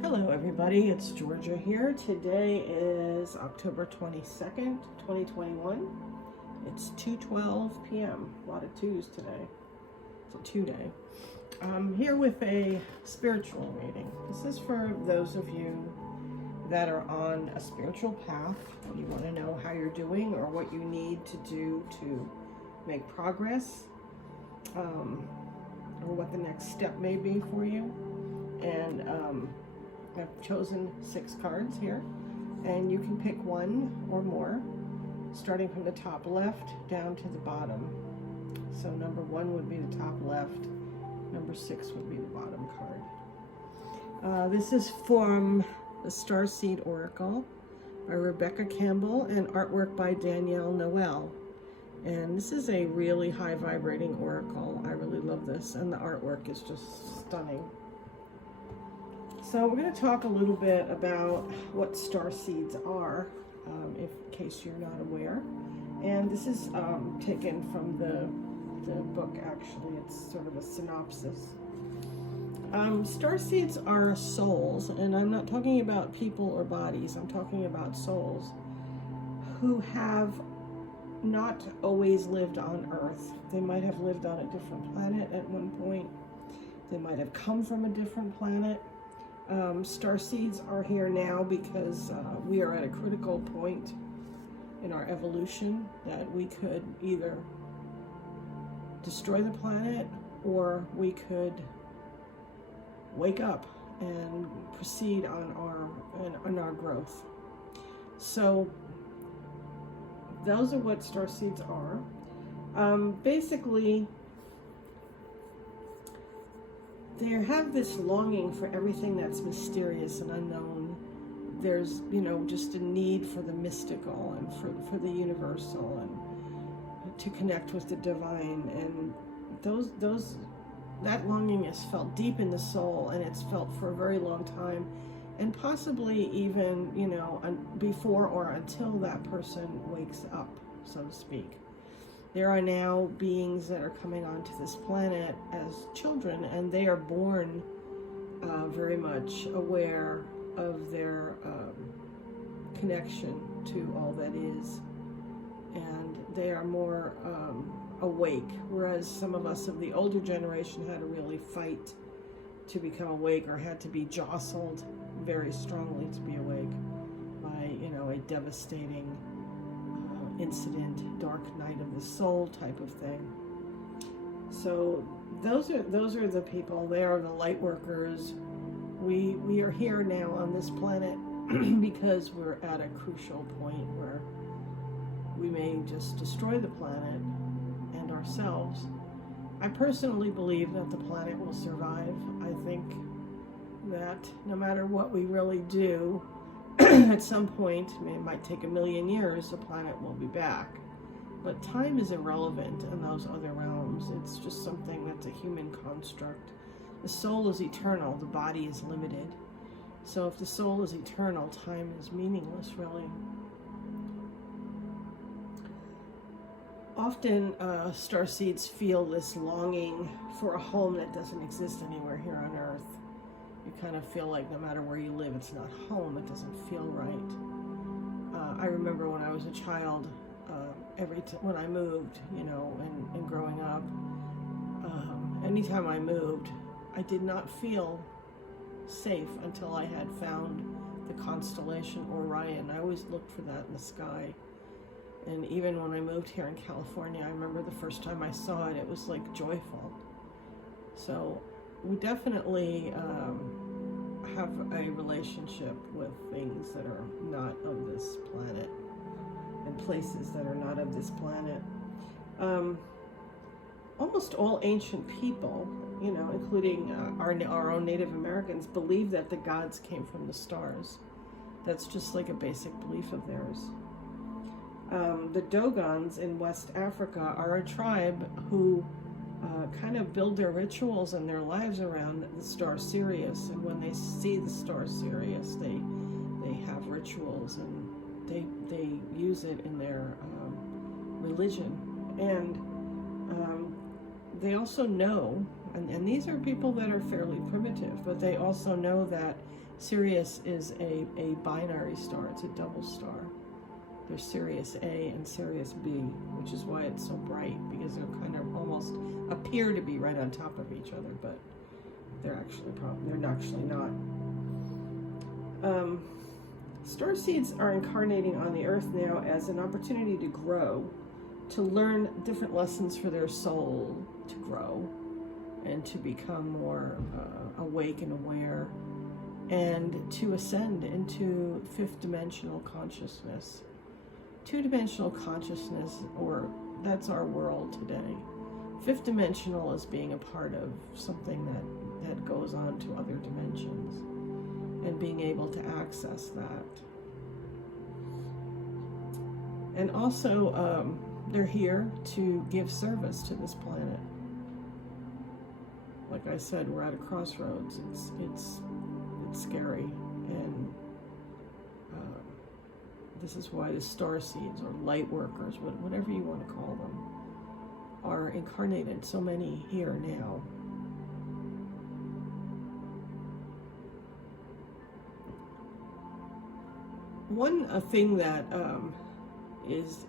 Hello everybody, it's Georgia here. Today is October 22nd, 2021. It's 2:12 p.m. A lot of twos today. It's a two-day. I'm here with a spiritual reading. This is for those of you that are on a spiritual path and you want to know how you're doing or what you need to do to make progress, or what the next step may be for you. And I've chosen 6 cards here, and you can pick one or more, starting from the top left down to the bottom. So number 1 would be the top left, number 6 would be the bottom card. This is from the Starseed Oracle by Rebecca Campbell and artwork by Danielle Noel. And this is a really high vibrating oracle. I really love this, and the artwork is just stunning. So we're going to talk a little bit about what starseeds are, in case you're not aware. And this is taken from the book, actually. It's sort of a synopsis. Starseeds are souls, and I'm not talking about people or bodies. I'm talking about souls who have not always lived on Earth. They might have lived on a different planet at one point. They might have come from a different planet. Starseeds are here now because we are at a critical point in our evolution that we could either destroy the planet or we could wake up and proceed on our growth. So those are what starseeds are. Basically, they have this longing for everything that's mysterious and unknown. There's, just a need for the mystical and for the universal and to connect with the divine. And that longing is felt deep in the soul, and it's felt for a very long time, and possibly even, before or until that person wakes up, so to speak. There are now beings that are coming onto this planet as children, and they are born very much aware of their connection to all that is, and they are more awake, whereas some of us of the older generation had to really fight to become awake, or had to be jostled very strongly to be awake by, a devastating incident, dark night of the soul type of thing. So those are the people. They are the light workers. We are here now on this planet because we're at a crucial point where we may just destroy the planet and ourselves. I personally believe that the planet will survive. I think that no matter what we really do, at some point, it might take 1,000,000 years, the planet will be back. But time is irrelevant in those other realms. It's just something that's a human construct. The soul is eternal, the body is limited. So if the soul is eternal, time is meaningless, really. Often, starseeds feel this longing for a home that doesn't exist anywhere here on Earth. You kind of feel like no matter where you live, it's not home. It doesn't feel right. I remember when I was a child, when I moved, and growing up, anytime I moved, I did not feel safe until I had found the constellation Orion. I always looked for that in the sky. And even when I moved here in California, I remember the first time I saw it, it was like joyful. So we definitely have a relationship with things that are not of this planet and places that are not of this planet. Almost all ancient people, including our own Native Americans, believe that the gods came from the stars. That's just like a basic belief of theirs. The Dogons in West Africa are a tribe who kind of build their rituals and their lives around the star Sirius, and when they see the star Sirius, they have rituals, and they use it in their religion. And they also know, and these are people that are fairly primitive, but they also know that Sirius is a binary star. It's a double star. There's Sirius A and Sirius B, which is why it's so bright, because they're kind of almost appear to be right on top of each other, but they're actually not. Starseeds are incarnating on the earth now as an opportunity to grow, to learn different lessons for their soul to grow and to become more awake and aware, and to ascend into fifth dimensional consciousness. Two-dimensional consciousness, or that's our world today. Fifth dimensional is being a part of something that goes on to other dimensions, and being able to access that. And also, they're here to give service to this planet. Like I said, we're at a crossroads. It's scary, and this is why the Starseeds, or light workers, whatever you want to call them, are incarnated. So many here now. One thing that is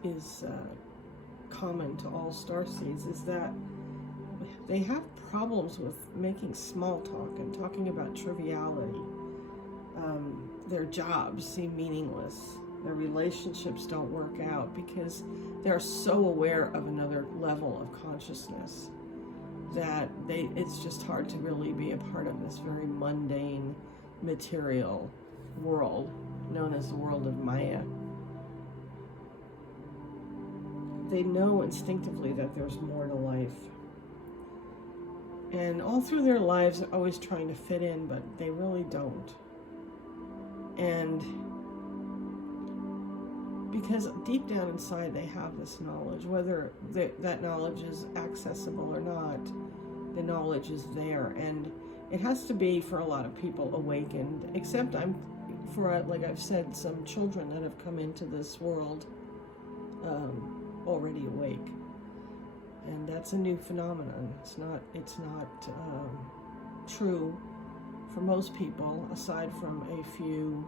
common to all starseeds is that they have problems with making small talk and talking about triviality. Their jobs seem meaningless. Their relationships don't work out because they're so aware of another level of consciousness that it's just hard to really be a part of this very mundane material world known as the world of Maya. They know instinctively that there's more to life. And all through their lives, they're always trying to fit in, but they really don't. And because deep down inside they have this knowledge, whether that knowledge is accessible or not, the knowledge is there. And it has to be, for a lot of people, awakened, except like I've said, some children that have come into this world already awake. And that's a new phenomenon. It's not true for most people, aside from a few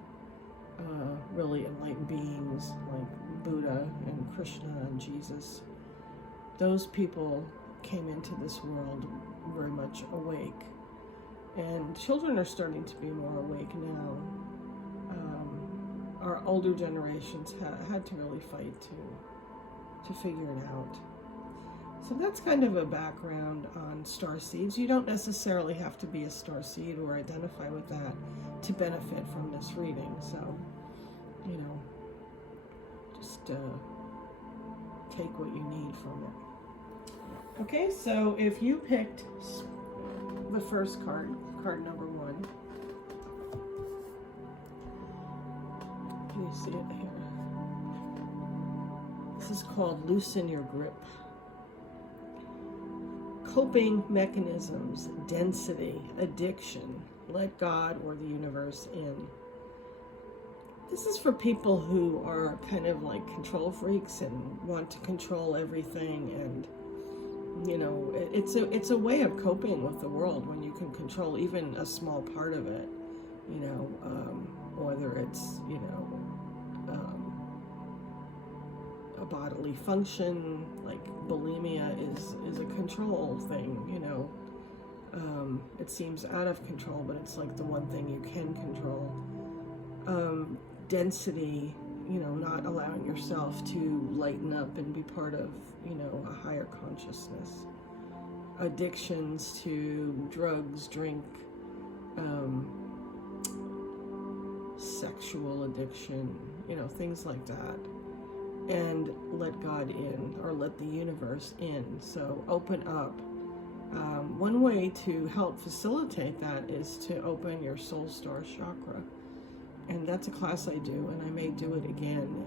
really enlightened beings like Buddha and Krishna and Jesus. Those people came into this world very much awake. And children are starting to be more awake now. Our older generations had to really fight to figure it out. So that's kind of a background on starseeds. You don't necessarily have to be a starseed or identify with that to benefit from this reading. So, just take what you need from it. Okay, so if you picked the first card number 1, can you see it here? This is called Loosen Your Grip. Coping mechanisms, density, addiction, let God or the universe in. This is for people who are kind of like control freaks and want to control everything, and it's a way of coping with the world when you can control even a small part of it, whether it's a bodily function, like bulimia is a control thing, it seems out of control, but it's like the one thing you can control. Density, not allowing yourself to lighten up and be part of, a higher consciousness. Addictions to drugs, drink, sexual addiction, things like that. And let God in, or let the universe in. So open up. One way to help facilitate that is to open your soul star chakra. And that's a class I do, and I may do it again.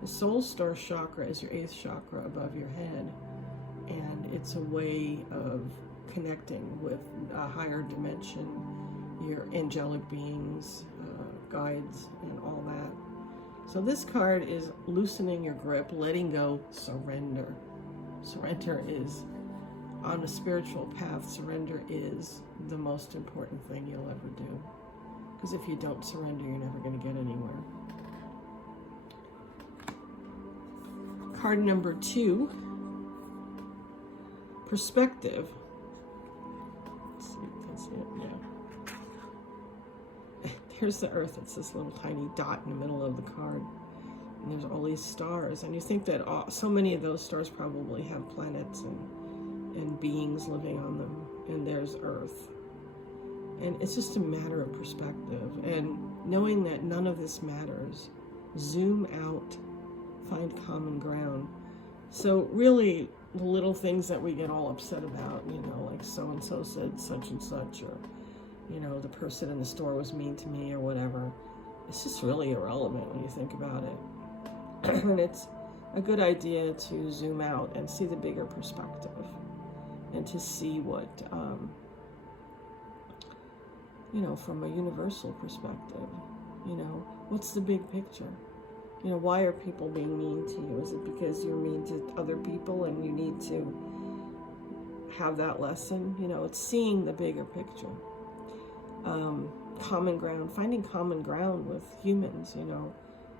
The soul star chakra is your 8th chakra above your head. And it's a way of connecting with a higher dimension, your angelic beings, guides, and all that. So this card is loosening your grip, letting go, surrender. Surrender is, on a spiritual path, surrender is the most important thing you'll ever do. Because if you don't surrender, you're never going to get anywhere. Card number 2, perspective. Let's see if you can see it. Yeah. There's the Earth. It's this little tiny dot in the middle of the card. And there's all these stars. And you think that so many of those stars probably have planets and beings living on them. And there's Earth. And it's just a matter of perspective. And knowing that none of this matters, zoom out, find common ground. So really, the little things that we get all upset about, you know, like so-and-so said such and such, or, you know, the person in the store was mean to me or whatever, it's just really irrelevant when you think about it. And it's a good idea to zoom out and see the bigger perspective, and to see what, you know, from a universal perspective, you know, what's the big picture? You know, why are people being mean to you? Is it because you're mean to other people and you need to have that lesson? You know, it's seeing the bigger picture. Common ground, finding common ground with humans, you know,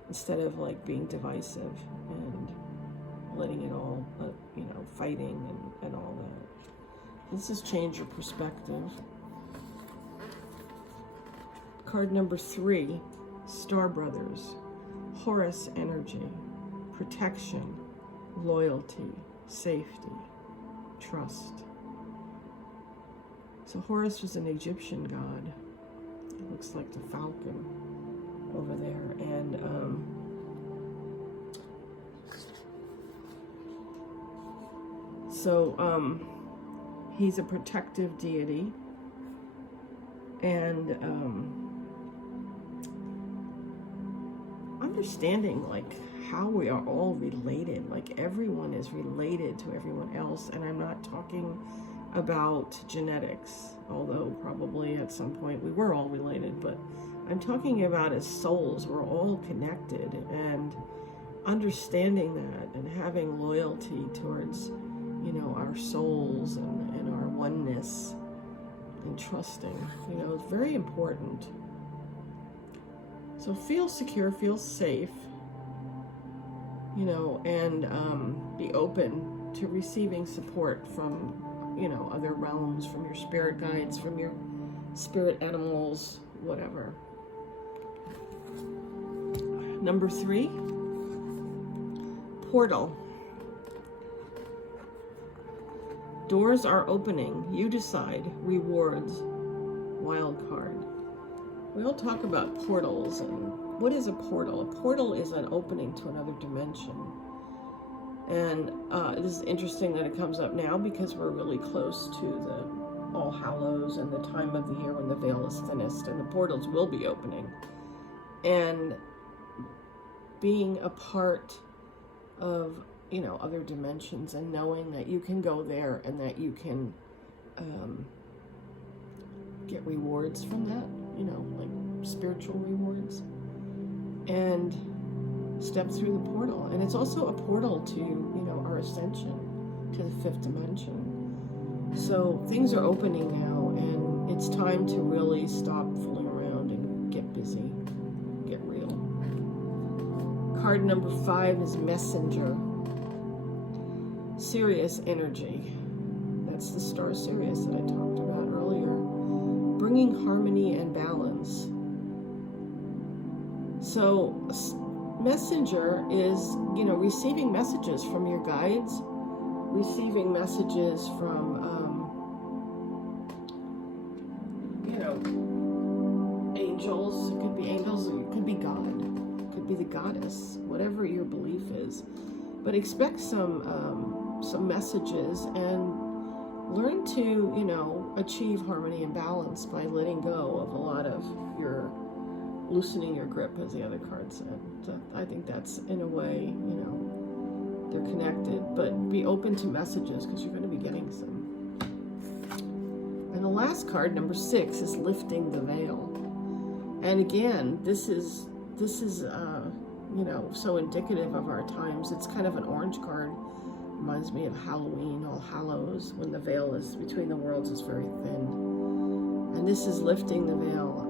instead of like being divisive and letting it all, you know, fighting and all that. This is change your perspective. Card number 3, Star Brothers. Horus energy, protection, loyalty, safety, trust. So Horus was an Egyptian god. It looks like the falcon over there. And he's a protective deity. And understanding like how we are all related, like everyone is related to everyone else. And I'm not talking about genetics, although probably at some point we were all related, but I'm talking about as souls, we're all connected, and understanding that and having loyalty towards, you know, our souls and our oneness, and trusting, you know, it's very important. So feel secure, feel safe, you know, and be open to receiving support from, you know, other realms, from your spirit guides, from your spirit animals, whatever. Number 3, portal. Doors are opening. You decide. Rewards. Wild card. We all talk about portals, and what is a portal? A portal is an opening to another dimension. And this is interesting that it comes up now because we're really close to the All Hallows and the time of the year when the veil is thinnest, and the portals will be opening. And being a part of, you know, other dimensions, and knowing that you can go there and that you can get rewards from that, you know, like spiritual rewards, and step through the portal. And it's also a portal to, you know, our ascension to the 5th dimension. So things are opening now, and it's time to really stop fooling around and get busy, get real. Card number 5 is Messenger. Sirius energy. That's the star Sirius that I talked about earlier. Bringing harmony and balance. So messenger is, you know, receiving messages from your guides, receiving messages from, you know, angels. It could be angels, it could be God, it could be the goddess, whatever your belief is. But expect some messages, and learn to, you know, achieve harmony and balance by letting go of a lot of your, loosening your grip, as the other card said. So I think that's, in a way, you know, they're connected, but be open to messages because you're going to be getting some. And the last card, number 6, is lifting the veil. And again, this is you know, so indicative of our times. It's kind of an orange card. Reminds me of Halloween, All Hallows, when the veil is between the worlds is very thin. And this is lifting the veil.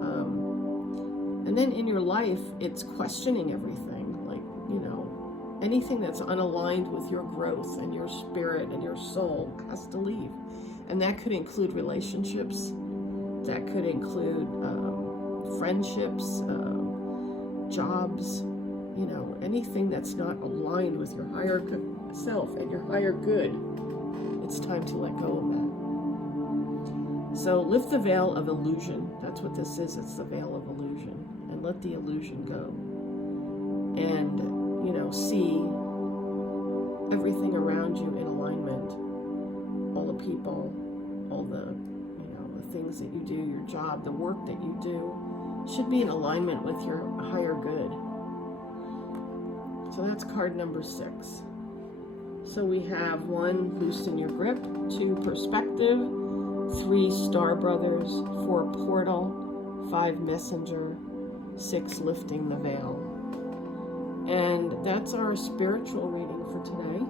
And then in your life, it's questioning everything, like, anything that's unaligned with your growth and your spirit and your soul has to leave. And that could include relationships, that could include friendships, jobs, anything that's not aligned with your higher self and your higher good. It's time to let go of that. So lift the veil of illusion. That's what this is. It's the veil of illusion. And let the illusion go. And, see everything around you in alignment. All the people, all the, the things that you do, your job, the work that you do, should be in alignment with your higher good. So that's card number 6. So we have 1, loosen your grip, 2, perspective, 3, star brothers, 4, portal, 5, messenger, 6, lifting the veil. And that's our spiritual reading for today.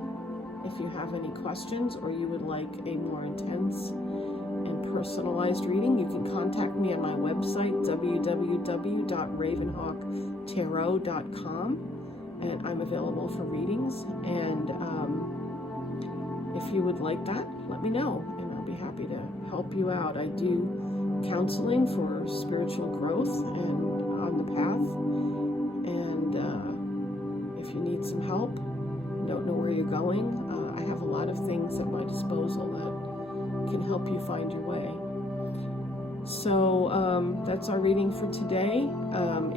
If you have any questions or you would like a more intense and personalized reading, you can contact me on my website, www.ravenhawktarot.com, and I'm available for readings. And if you would like that, let me know, and I'll be happy to help you out. I do counseling for spiritual growth and on the path. And if you need some help, don't know where you're going, I have a lot of things at my disposal that can help you find your way. So that's our reading for today.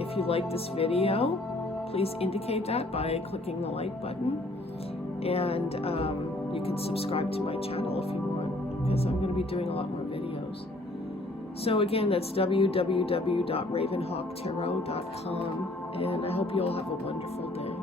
If you like this video, please indicate that by clicking the like button. And you can subscribe to my channel if you want, because I'm going to be doing a lot more videos. So again, that's www.ravenhawktarot.com, and I hope you all have a wonderful day.